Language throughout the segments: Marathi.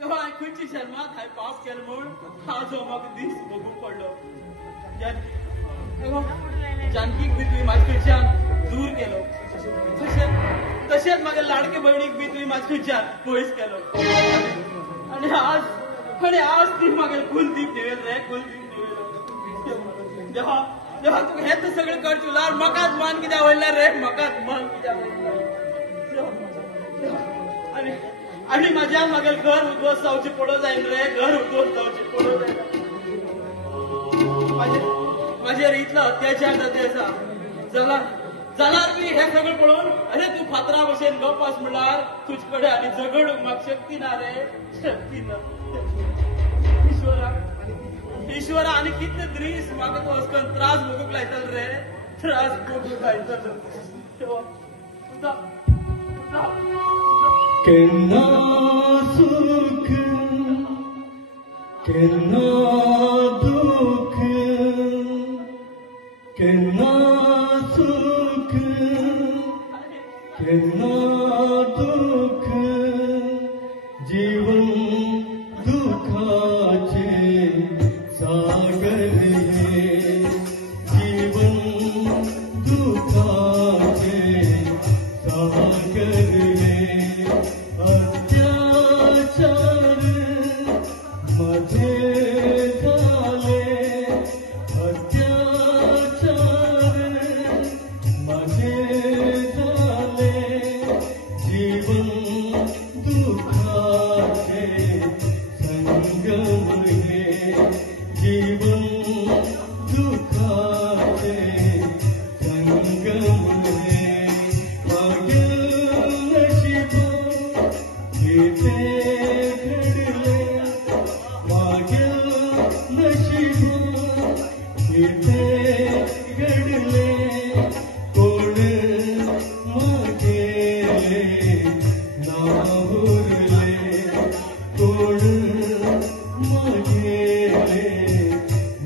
तेव्हा खंयची शर्मात हाय पाप केलो म्हूण हा जो म्हाका दीस भोगूंक पडलो. जानकीक बी तुवें म्हाजे कडच्यान दूर केलो. तशेंच म्हागे लाडके भयणीक बी तुवें म्हाजे कडच्यान पयस केलो. आनी आज ती म्हागे कुलदीप देवेल रे, कुलदीप देवेल. देवा तुका हेच सगळें करचें उरल्यार म्हाकाच मान कित्याक वयल्यार रे, म्हाकाच मान कित्याक वयल्यार. आनी म्हाज्यान म्हागे घर उद्ध्वस्त जावचें पडो जायन रे, घर उद्ध्वस्त जावचें पडो जायना. म्हाजेर इतलो अत्याचार जाता आसा जाल्यार बी हें सगळें पळोवन अरे तूं फातरा भशेन गप आस म्हणल्यार तुजे कडेन आनी झगडूंक म्हाका शक्ती ना रे, शक्ती ना. ईश्वरा आनी कितले दीस म्हाका तूं अशें करून त्रास भोगूंक लायता रे, त्रास भोगूंक लायता. केन्ना सुख केन्ना दुःख, केन्ना सुख केन्ना दुःख, जीवन दुःखाचे सागर हे, जीवन दुःखाचे सागर हे. अत्याचार माझे झाले, अत्याचार माझे झाले, जीवन दुःखाचे संगम हे, जीवन दुःखाचे संगम हे. मागे नशीब घडले, मागे नशीब घडले, कोण मागे नाहुरले, कोण मागे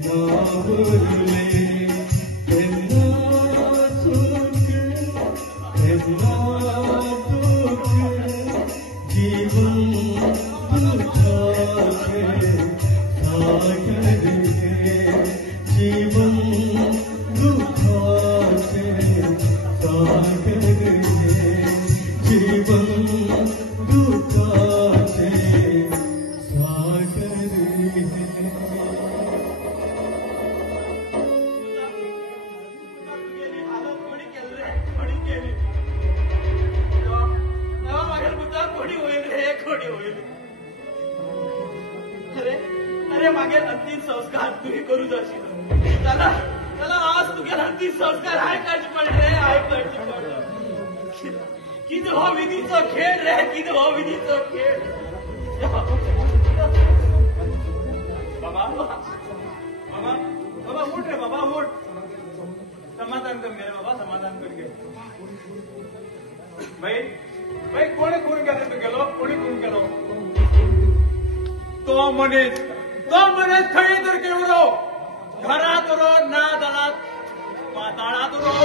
नाहुरले. केन्ना सुख केन्ना दुःख, जीवन दुःखाचे सागर हे, जीवन दुःखाचे सागर हे, जीवन दुःखाचे सागर हे. अरे मागेर अंतिम संस्कार तुम्ही करू जाशील. त्याला आज तुगेला अंतिम संस्कार हाय करचे पडले, हाय करचे पडले. कितें हो विधीचो खेळ रे, कितें हो विधीचो खेळ. बाबा बाबा बाबा उठ रे बाबा, उठ. समाधान कर गे रे बाबा, समाधान कर गे. भाई कोणी खून केलो तुगेलो, कोणी खून केलो? तो मनीस खंय तर गेलो, घरात उरो ना जाल्यार पाताळात उरो,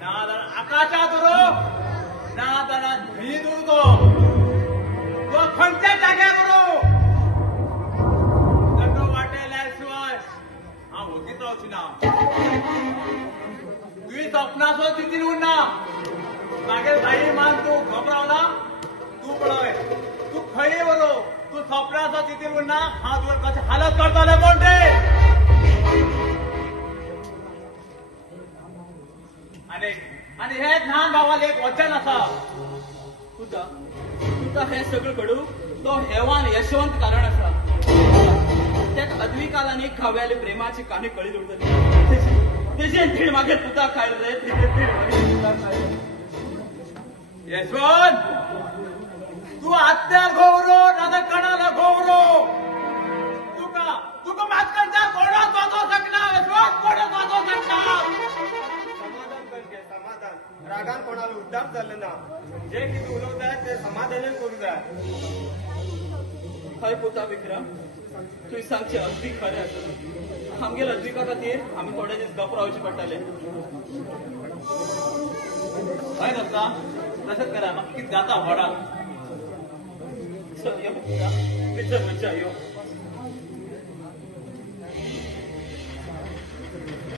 ना जाल्यार आकाशात उरो, ना जाल्यार धुळीत उरतो. तो खंयच्या जाग्यार उरो, ताका वाटयल्या शिवाय हांव वतीत रावची ना. तुवें सपनाचो चितीन उरना. मागीर भाई मान तूं घबरावला, तूं पळय तूं खंय वरो, तूं सपनाचो चितीन उरना. हांव तुवें कशें हालत करतले कोण ते. आनी हे ल्हान भावाले एक वचन आसा. तुका हें सगळें घडू तो हेवान यशवंत कारण आसा. त्याक अद्विकालांनी खाव्याले प्रेमाची काणी कळीत उरतली. तेजे धीड मागीर पुता खायल रे, तेजे धीड मागीर पुता खायल. यशवंत तू आत्या गौरो ना कणाला गौरो, तुका मातकांच्या कोणाच वाचो शकना. यशवंत कोणाच वाचो शकना. समाधान करते, समाधान. रागान कोणाला उद्धार जाल्ले ना. जे कितें उलोवता ते समाधान करूंक जाय. हय पुता विक्रम, तुवें सांगचें अगदी खरें आसा. आमगेर अद्विका खातीर आमी थोडे दीस गप रावचे पडटले. हय दोस्ता, तशेंच करा. म्हाका कितें जाता व्हडा. सॉरी मुक्ता मी जवळच्या यो